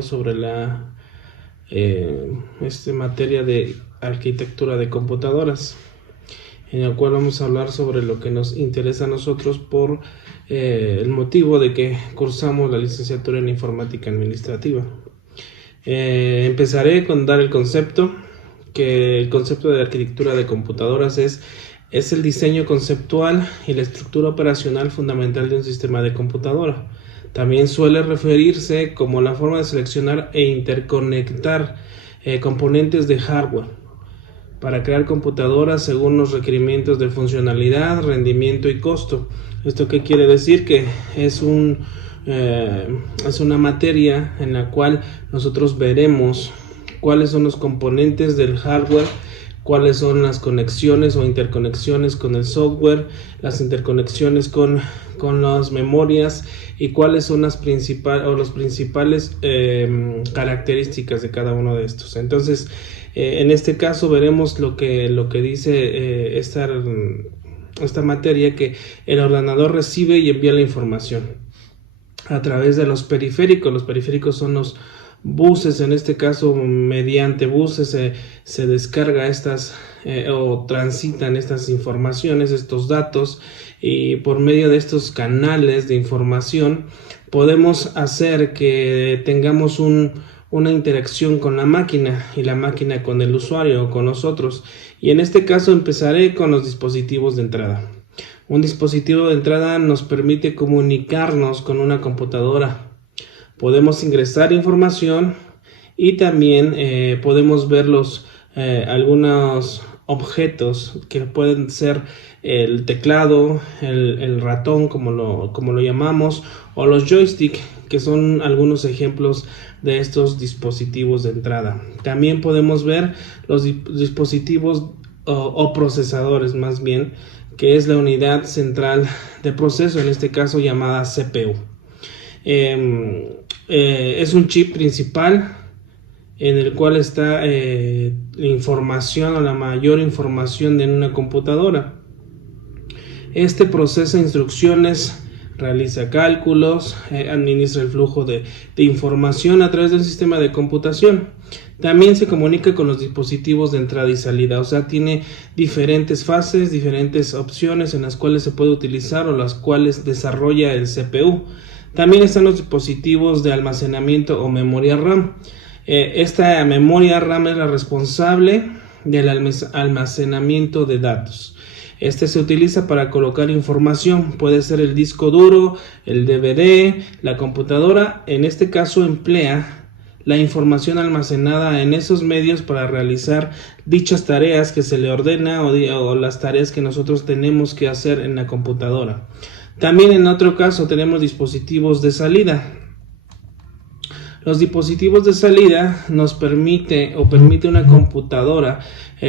Sobre la materia de arquitectura de computadoras, en el cual vamos a hablar sobre lo que nos interesa a nosotros por el motivo de que cursamos la licenciatura en informática administrativa. Empezaré con dar el concepto, que el concepto de arquitectura de computadoras es el diseño conceptual y la estructura operacional fundamental de un sistema de computadora. También suele referirse como la forma de seleccionar e interconectar componentes de hardware para crear computadoras según los requerimientos de funcionalidad, rendimiento y costo. ¿Esto qué quiere decir? Que es una materia en la cual nosotros veremos cuáles son los componentes del hardware, cuáles son las conexiones o interconexiones con el software, las interconexiones con las memorias y cuáles son las principales características de cada uno de estos. Entonces, en este caso veremos lo que dice esta materia, que el ordenador recibe y envía la información a través de los periféricos. Los periféricos son los buses. En este caso, mediante buses se descarga o transitan estas informaciones, estos datos, y por medio de estos canales de información podemos hacer que tengamos una interacción con la máquina y la máquina con el usuario o con nosotros. Y en este caso empezaré con los dispositivos de entrada. Un dispositivo de entrada nos permite comunicarnos con una computadora. Podemos ingresar información y también podemos ver algunos objetos que pueden ser el teclado, el ratón como lo llamamos, o los joysticks, que son algunos ejemplos de estos dispositivos de entrada. También podemos ver los dispositivos o procesadores, más bien, que es la unidad central de proceso, en este caso llamada CPU. Es un chip principal en el cual está la información o la mayor información de una computadora. Este procesa instrucciones, realiza cálculos, administra el flujo de información a través del sistema de computación. También se comunica con los dispositivos de entrada y salida, o sea, tiene diferentes fases, diferentes opciones en las cuales se puede utilizar o las cuales desarrolla el CPU. También están los dispositivos de almacenamiento o memoria RAM. Esta memoria RAM es la responsable del almacenamiento de datos. Este se utiliza para colocar información, puede ser el disco duro, el DVD, la computadora. En este caso emplea la información almacenada en esos medios para realizar dichas tareas que se le ordena o las tareas que nosotros tenemos que hacer en la computadora. También en otro caso tenemos dispositivos de salida. Los dispositivos de salida nos permite una computadora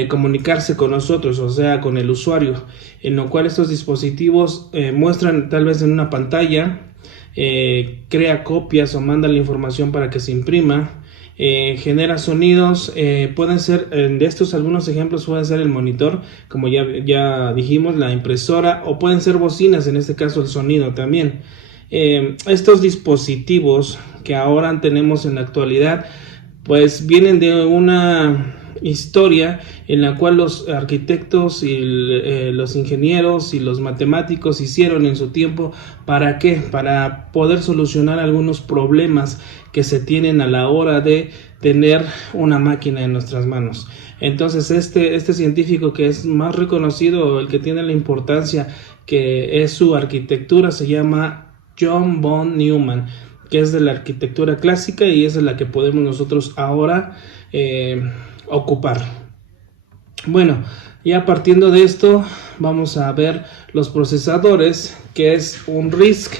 comunicarse con nosotros, o sea, con el usuario, en lo cual estos dispositivos muestran tal vez en una pantalla, crea copias o manda la información para que se imprima, genera sonidos, pueden ser, de estos algunos ejemplos pueden ser el monitor, como ya dijimos, la impresora, o pueden ser bocinas, en este caso el sonido también. Estos dispositivos que ahora tenemos en la actualidad pues vienen de una historia en la cual los arquitectos y los ingenieros y los matemáticos hicieron en su tiempo. ¿Para qué? Para poder solucionar algunos problemas que se tienen a la hora de tener una máquina en nuestras manos. Entonces este científico que es más reconocido, el que tiene la importancia que es su arquitectura, se llama John von Neumann, que es de la arquitectura clásica y es de la que podemos nosotros ahora ocupar. Bueno, ya partiendo de esto, vamos a ver los procesadores, que es un RISC.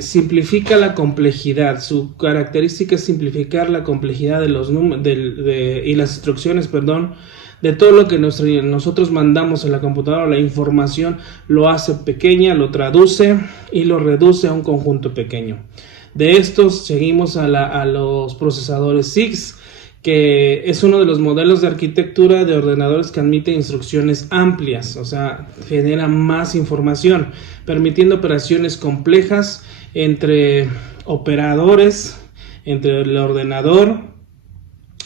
Simplifica la complejidad. Su característica es simplificar la complejidad de los y las instrucciones, de todo lo que nosotros mandamos a la computadora. La información lo hace pequeña, lo traduce y lo reduce a un conjunto pequeño. De estos seguimos a los procesadores CISC, que es uno de los modelos de arquitectura de ordenadores que admite instrucciones amplias, o sea, genera más información, permitiendo operaciones complejas entre operadores entre el ordenador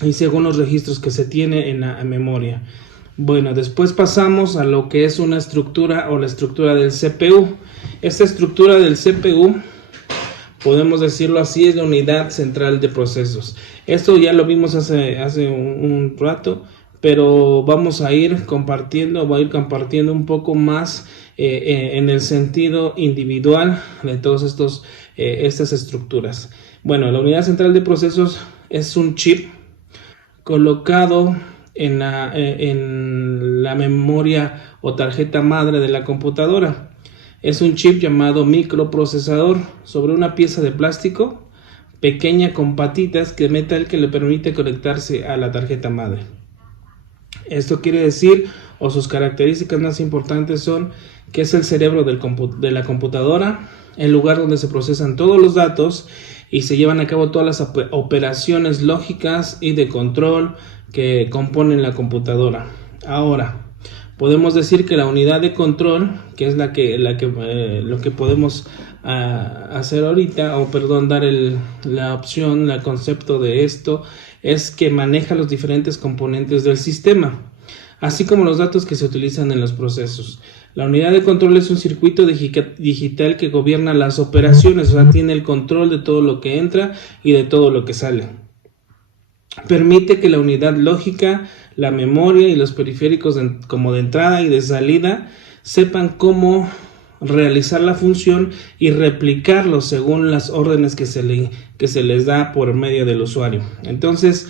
y según los registros que se tiene en la memoria. Bueno, después pasamos a lo que es una estructura o la estructura del CPU. Esta estructura del CPU, podemos decirlo así, es la unidad central de procesos. Esto ya lo vimos hace un rato, pero vamos a ir compartiendo un poco más en el sentido individual de todas estas estructuras. Bueno, la unidad central de procesos es un chip colocado en la memoria o tarjeta madre de la computadora. Es un chip llamado microprocesador sobre una pieza de plástico pequeña con patitas de metal que le permite conectarse a la tarjeta madre. Esto quiere decir, o sus características más importantes son, que es el cerebro de la computadora, el lugar donde se procesan todos los datos y se llevan a cabo todas las operaciones lógicas y de control que componen la computadora. Ahora, podemos decir que la unidad de control, que es lo que podemos hacer ahorita, dar la opción, el concepto de esto, es que maneja los diferentes componentes del sistema, así como los datos que se utilizan en los procesos. La unidad de control es un circuito digital que gobierna las operaciones, o sea, tiene el control de todo lo que entra y de todo lo que sale. Permite que la unidad lógica, la memoria y los periféricos como de entrada y de salida sepan cómo realizar la función y replicarlo según las órdenes que se les da por medio del usuario. Entonces,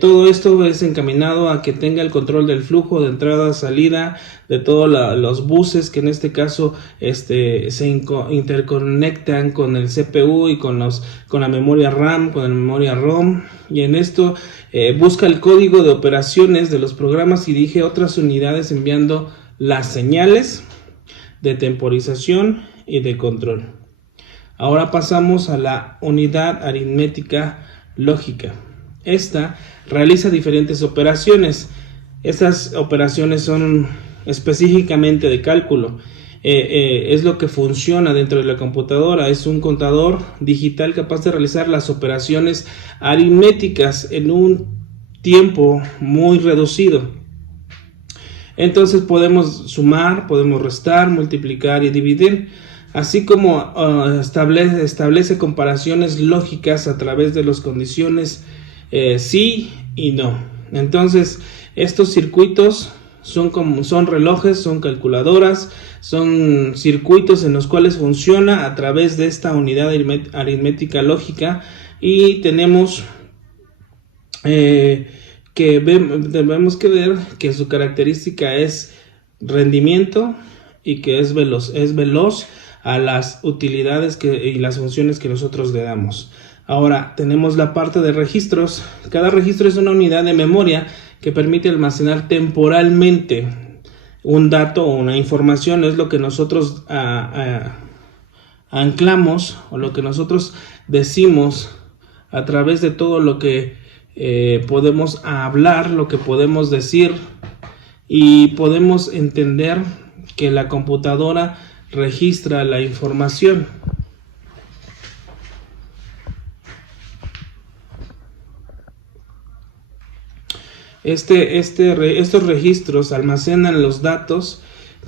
todo esto es encaminado a que tenga el control del flujo de entrada, salida, de todos los buses que en este caso se interconectan con el CPU y con la memoria RAM, con la memoria ROM, y en esto busca el código de operaciones de los programas y dirige otras unidades enviando las señales de temporización y de control. Ahora pasamos a la unidad aritmética lógica. Esta realiza diferentes operaciones. Estas operaciones son específicamente de cálculo. Es lo que funciona dentro de la computadora. Es un contador digital capaz de realizar las operaciones aritméticas en un tiempo muy reducido. Entonces podemos sumar, podemos restar, multiplicar y dividir, así como establece comparaciones lógicas a través de las condiciones sí y no. Entonces estos circuitos son relojes, son calculadoras, son circuitos en los cuales funciona a través de esta unidad aritmética lógica, y tenemos debemos ver que su característica es rendimiento y que es veloz a las utilidades y las funciones que nosotros le damos. Ahora tenemos la parte de registros. Cada registro es una unidad de memoria que permite almacenar temporalmente un dato o una información. Es lo que nosotros anclamos o lo que nosotros decimos a través de todo lo que podemos hablar, lo que podemos decir, y podemos entender que la computadora registra la información. Estos registros almacenan los datos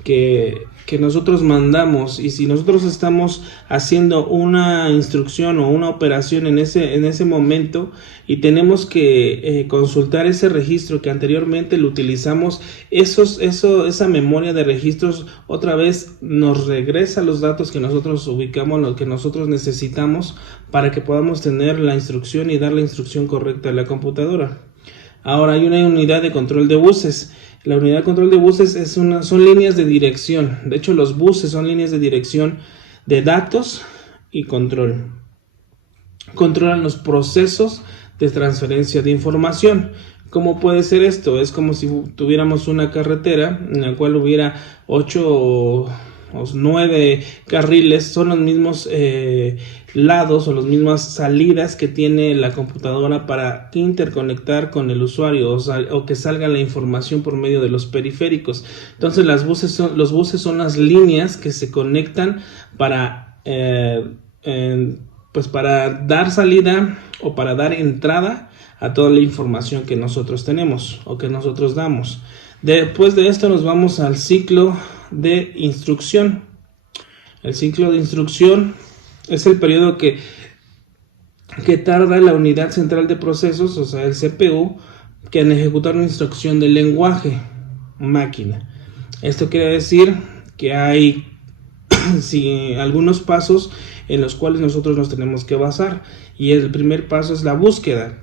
que nosotros mandamos, y si nosotros estamos haciendo una instrucción o una operación en ese momento y tenemos que consultar ese registro que anteriormente lo utilizamos, esa memoria de registros otra vez nos regresa los datos que nosotros ubicamos, lo que nosotros necesitamos para que podamos tener la instrucción y dar la instrucción correcta a la computadora. Ahora hay una unidad de control de buses. La unidad de control de buses son líneas de dirección. De hecho, los buses son líneas de dirección de datos y control. Controlan los procesos de transferencia de información. ¿Cómo puede ser esto? Es como si tuviéramos una carretera en la cual hubiera 8 o 9 carriles. Son los mismos lados o las mismas salidas que tiene la computadora para interconectar con el usuario, o que salga la información por medio de los periféricos. Entonces los buses son las líneas que se conectan para pues para dar salida o para dar entrada a toda la información que nosotros tenemos o que nosotros damos. Después de esto nos vamos al ciclo de instrucción. El ciclo de instrucción es el periodo que tarda la unidad central de procesos, o sea el CPU, que en ejecutar una instrucción del lenguaje máquina. Esto quiere decir que hay algunos pasos en los cuales nosotros nos tenemos que basar, y el primer paso es la búsqueda.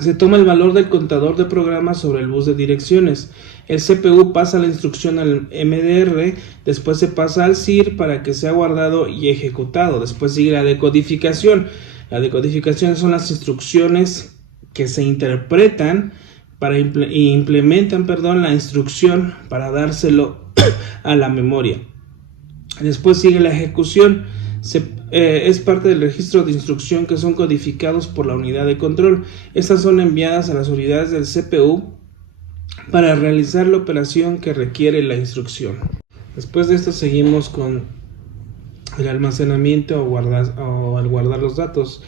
Se toma el valor del contador de programas sobre el bus de direcciones. El CPU pasa la instrucción al MDR, después se pasa al CIR para que sea guardado y ejecutado. Después sigue la decodificación. La decodificación son las instrucciones que se interpretan y implementan la instrucción para dárselo a la memoria. Después sigue la ejecución. Es parte del registro de instrucción que son codificados por la unidad de control. Estas son enviadas a las unidades del CPU para realizar la operación que requiere la instrucción. Después de esto seguimos con el almacenamiento o al guardar los datos.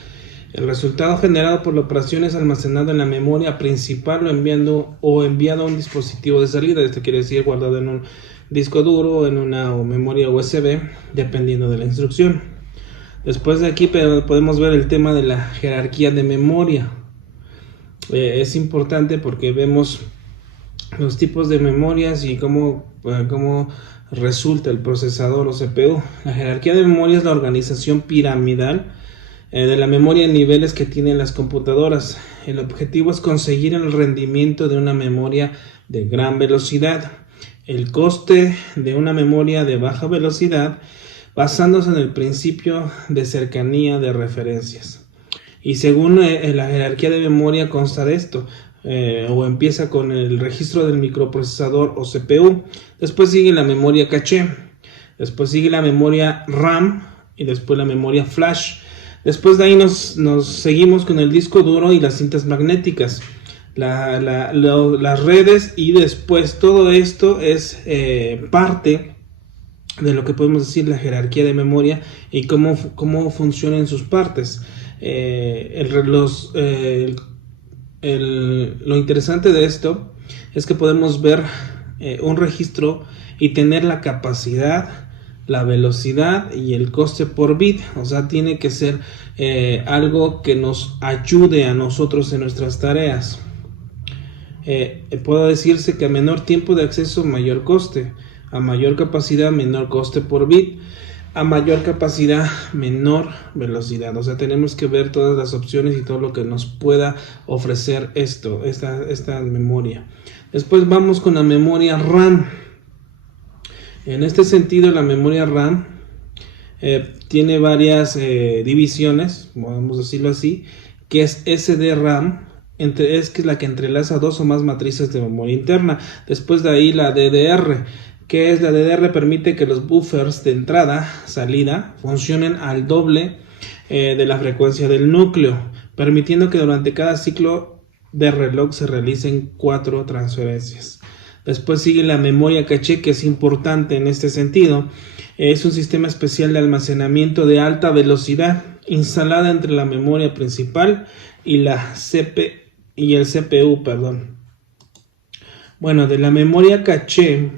El resultado generado por la operación es almacenado en la memoria principal o enviado a un dispositivo de salida. Esto quiere decir guardado en un disco duro o en una memoria USB, dependiendo de la instrucción. Después de aquí podemos ver el tema de la jerarquía de memoria. Es importante porque vemos los tipos de memorias y cómo resulta el procesador o CPU. La jerarquía de memoria es la organización piramidal de la memoria en niveles que tienen las computadoras. El objetivo es conseguir el rendimiento de una memoria de gran velocidad, el coste de una memoria de baja velocidad, basándose en el principio de cercanía de referencias. Y según la jerarquía de memoria consta de esto, o empieza con el registro del microprocesador o CPU, después sigue la memoria caché, después sigue la memoria RAM y después la memoria flash. Después de ahí nos seguimos con el disco duro y las cintas magnéticas, las redes, y después todo esto es parte de lo que podemos decir la jerarquía de memoria y cómo funcionan sus partes. Lo interesante de esto es que podemos ver un registro y tener la capacidad, la velocidad y el coste por bit. O sea, tiene que ser algo que nos ayude a nosotros en nuestras tareas. Puede decirse que a menor tiempo de acceso, mayor coste; a mayor capacidad, menor coste por bit; a mayor capacidad, menor velocidad. O sea, tenemos que ver todas las opciones y todo lo que nos pueda ofrecer esta memoria. Después vamos con la memoria RAM. En este sentido, la memoria RAM tiene varias divisiones, podemos decirlo así, que es SDRAM, que es la que entrelaza dos o más matrices de memoria interna. Después de ahí la DDR, que es la DDR, permite que los buffers de entrada-salida funcionen al doble de la frecuencia del núcleo, permitiendo que durante cada ciclo de reloj se realicen 4 transferencias. Después sigue la memoria caché, que es importante en este sentido. Es un sistema especial de almacenamiento de alta velocidad instalada entre la memoria principal y el CPU. Bueno, de la memoria caché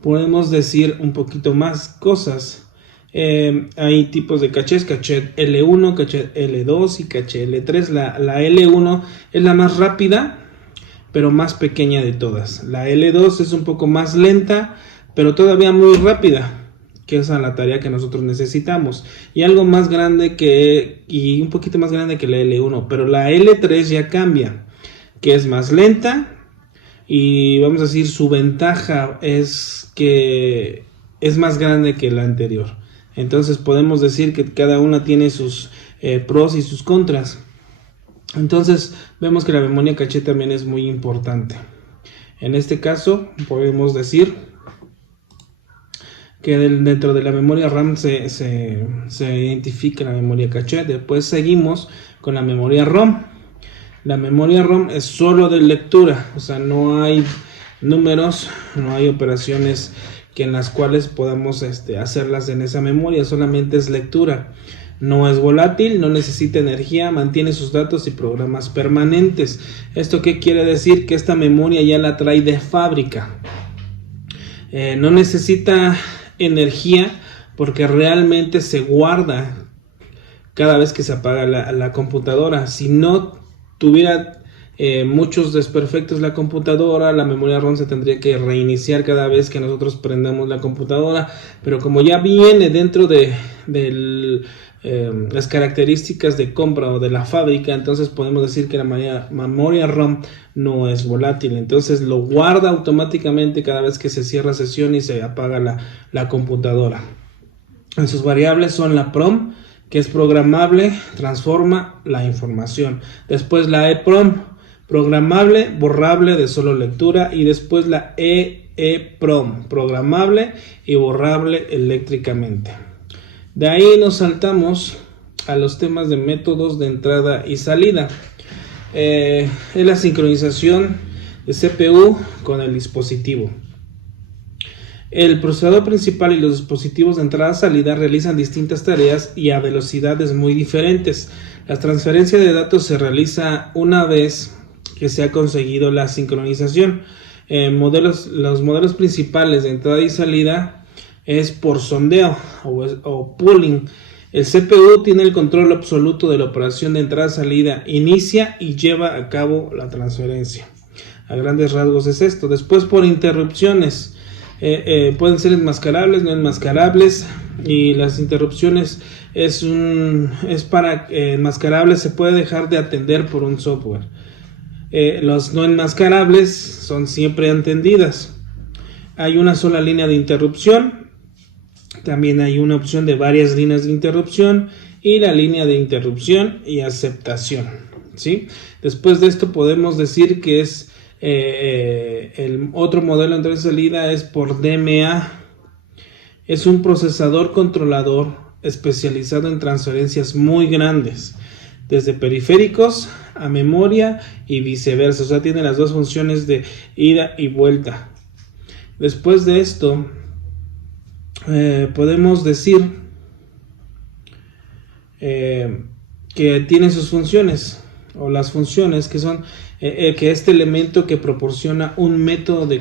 podemos decir un poquito más cosas. Hay tipos de cachés: caché L1, caché L2 y caché L3. La L1 es la más rápida, pero más pequeña de todas. La L2 es un poco más lenta, pero todavía muy rápida, que es la tarea que nosotros necesitamos. Y algo más grande y un poquito más grande que la L1, pero la L3 ya cambia, que es más lenta, y vamos a decir su ventaja es que es más grande que la anterior. Entonces podemos decir que cada una tiene sus pros y sus contras. Entonces vemos que la memoria caché también es muy importante. En este caso podemos decir que dentro de la memoria RAM se identifica la memoria caché. Después seguimos con la memoria ROM. La memoria ROM es solo de lectura, o sea, no hay números, no hay operaciones que en las cuales podamos hacerlas en esa memoria. Solamente es lectura. No es volátil, no necesita energía, mantiene sus datos y programas permanentes. ¿Esto qué quiere decir? Que esta memoria ya la trae de fábrica. No necesita energía porque realmente se guarda cada vez que se apaga la computadora. Si no tuviera muchos desperfectos la computadora, la memoria ROM se tendría que reiniciar cada vez que nosotros prendamos la computadora, pero como ya viene dentro de las características de compra o de la fábrica, entonces podemos decir que la memoria ROM no es volátil, entonces lo guarda automáticamente cada vez que se cierra sesión y se apaga la computadora. En sus variables son la PROM, que es programable, transforma la información. Después la EPROM, programable, borrable de solo lectura. Y después la EEPROM, programable y borrable eléctricamente. De ahí nos saltamos a los temas de métodos de entrada y salida. Es la sincronización de CPU con el dispositivo. El procesador principal y los dispositivos de entrada-salida realizan distintas tareas y a velocidades muy diferentes. La transferencia de datos se realiza una vez que se ha conseguido la sincronización. Los modelos principales de entrada y salida es por sondeo o pooling. El CPU tiene el control absoluto de la operación de entrada-salida, inicia y lleva a cabo la transferencia. A grandes rasgos es esto. Después por interrupciones. Pueden ser enmascarables, no enmascarables, y las interrupciones es para enmascarables se puede dejar de atender por un software. Los no enmascarables son siempre atendidas. Hay una sola línea de interrupción, también hay una opción de varias líneas de interrupción y la línea de interrupción y aceptación, ¿sí? Después de esto podemos decir que es el otro modelo de entrada y salida es por DMA. Es un procesador controlador especializado en transferencias muy grandes, desde periféricos a memoria y viceversa. O sea, tiene las dos funciones de ida y vuelta. Después de esto podemos decir que tiene sus funciones, o las funciones que son que este elemento que proporciona un método de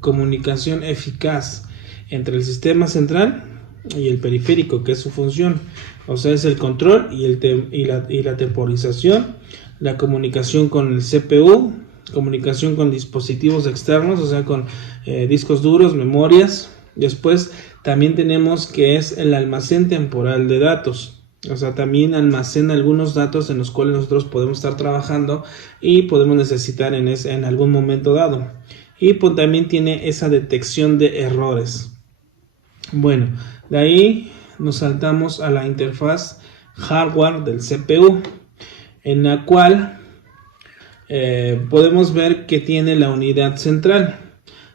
comunicación eficaz entre el sistema central y el periférico, que es su función. O sea, es el control y la temporización, la comunicación con el CPU, comunicación con dispositivos externos, o sea, con discos duros, memorias. Después también tenemos que es el almacén temporal de datos. O sea, también almacena algunos datos en los cuales nosotros podemos estar trabajando y podemos necesitar en algún momento dado. Y pues también tiene esa detección de errores. Bueno, de ahí nos saltamos a la interfaz hardware del CPU, en la cual podemos ver que tiene la unidad central.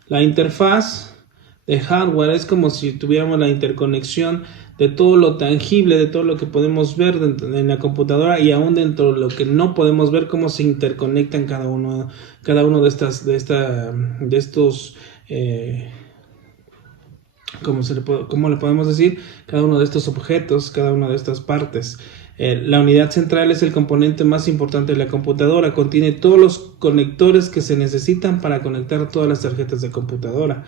La interfaz de hardware es como si tuviéramos la interconexión de todo lo tangible, de todo lo que podemos ver en la computadora, y aún dentro de lo que no podemos ver, cómo se interconectan cada uno de estos ¿cómo le podemos decir? Cada uno de estos objetos, cada una de estas partes. La unidad central es el componente más importante de la computadora. Contiene todos los conectores que se necesitan para conectar todas las tarjetas de computadora.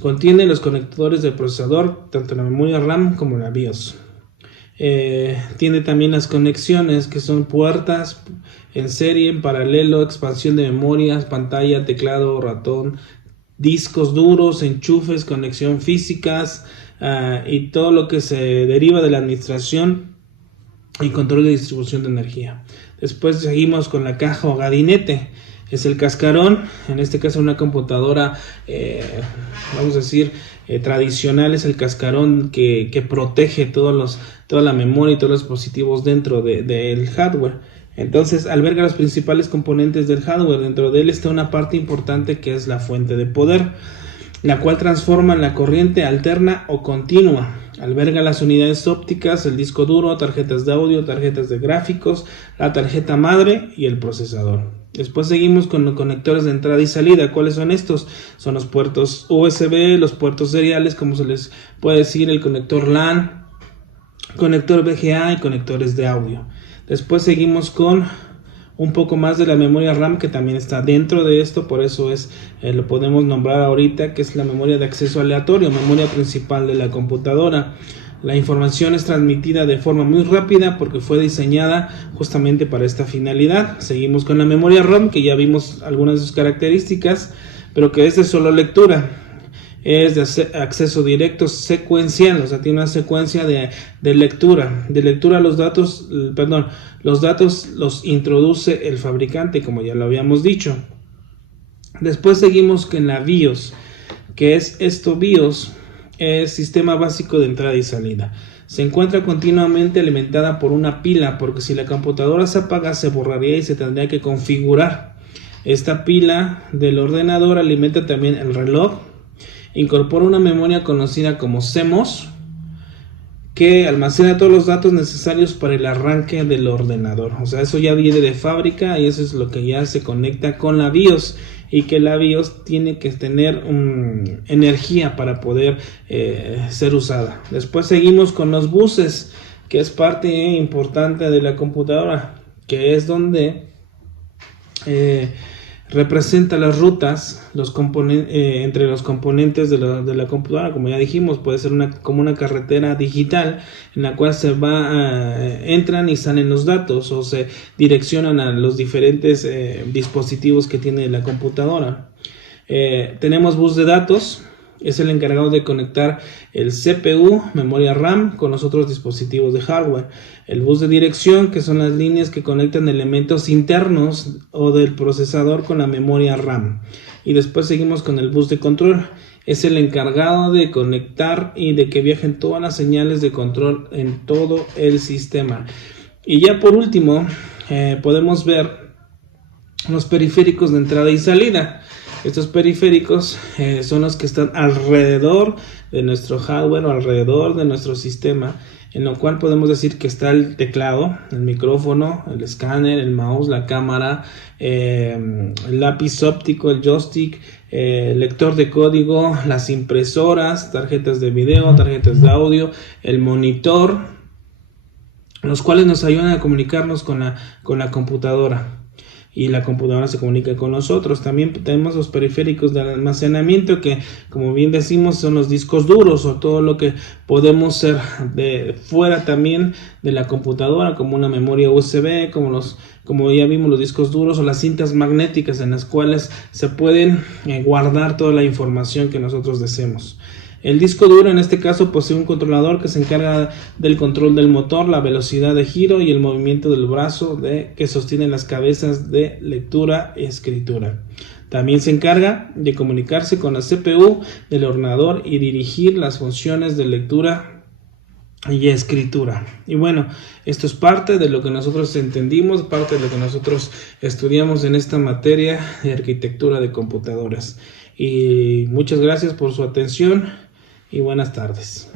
Contiene los conectores del procesador, tanto la memoria RAM como la BIOS. Tiene también las conexiones, que son puertas en serie, en paralelo, expansión de memorias, pantalla, teclado, ratón, discos duros, enchufes, conexión físicas, y todo lo que se deriva de la administración y control de distribución de energía. Después seguimos con la caja o gabinete. Es el cascarón, en este caso una computadora, vamos a decir, tradicional. Es el cascarón que protege toda la memoria y todos los dispositivos dentro del hardware. Entonces alberga los principales componentes del hardware. Dentro de él está una parte importante que es la fuente de poder. la cual transforma la corriente alterna o continua. Alberga las unidades ópticas, el disco duro, tarjetas de audio, tarjetas de gráficos, la tarjeta madre y el procesador. Después seguimos con los conectores de entrada y salida. ¿Cuáles son estos? Son los puertos USB, los puertos seriales, como se les puede decir, el conector LAN, conector VGA y conectores de audio. Después seguimos con un poco más de la memoria RAM, que también está dentro de esto, por eso lo podemos nombrar ahorita, que es la memoria de acceso aleatorio, memoria principal de la computadora. La información es transmitida de forma muy rápida porque fue diseñada justamente para esta finalidad. Seguimos con la memoria ROM, que ya vimos algunas de sus características, pero que es de solo lectura. Es de acceso directo secuencial, o sea, tiene una secuencia de lectura. De lectura los datos los introduce el fabricante, como ya lo habíamos dicho. Después seguimos con la BIOS, que es esto. BIOS es sistema básico de entrada y salida. Se encuentra continuamente alimentada por una pila, porque si la computadora se apaga se borraría y se tendría que configurar. Esta pila del ordenador alimenta también el reloj. Incorpora una memoria conocida como CMOS, que almacena todos los datos necesarios para el arranque del ordenador. O sea, eso ya viene de fábrica y eso es lo que ya se conecta con la BIOS, y que la BIOS tiene que tener energía para poder ser usada. Después seguimos con los buses, que es parte importante de la computadora, que es donde representa las rutas entre los componentes de la computadora. Como ya dijimos, puede ser como una carretera digital en la cual entran y salen los datos o se direccionan a los diferentes dispositivos que tiene la computadora. Tenemos bus de datos. Es el encargado de conectar el CPU, memoria RAM, con los otros dispositivos de hardware. El bus de dirección, que son las líneas que conectan elementos internos o del procesador con la memoria RAM. Y después seguimos con el bus de control. Es el encargado de conectar y de que viajen todas las señales de control en todo el sistema. Y ya por último, podemos ver los periféricos de entrada y salida. Estos periféricos son los que están alrededor de nuestro hardware o alrededor de nuestro sistema, en lo cual podemos decir que está el teclado, el micrófono, el escáner, el mouse, la cámara, el lápiz óptico, el joystick, el lector de código, las impresoras, tarjetas de video, tarjetas de audio, el monitor, los cuales nos ayudan a comunicarnos con la computadora. Y la computadora se comunica con nosotros. También tenemos los periféricos de almacenamiento, que como bien decimos son los discos duros o todo lo que podemos ser de fuera también de la computadora, como una memoria USB, como ya vimos, los discos duros o las cintas magnéticas en las cuales se pueden guardar toda la información que nosotros deseemos. El disco duro en este caso posee un controlador que se encarga del control del motor, la velocidad de giro y el movimiento del brazo que sostiene las cabezas de lectura y escritura. También se encarga de comunicarse con la CPU del ordenador y dirigir las funciones de lectura y escritura. Y bueno, esto es parte de lo que nosotros entendimos, parte de lo que nosotros estudiamos en esta materia de arquitectura de computadoras. Y muchas gracias por su atención y buenas tardes.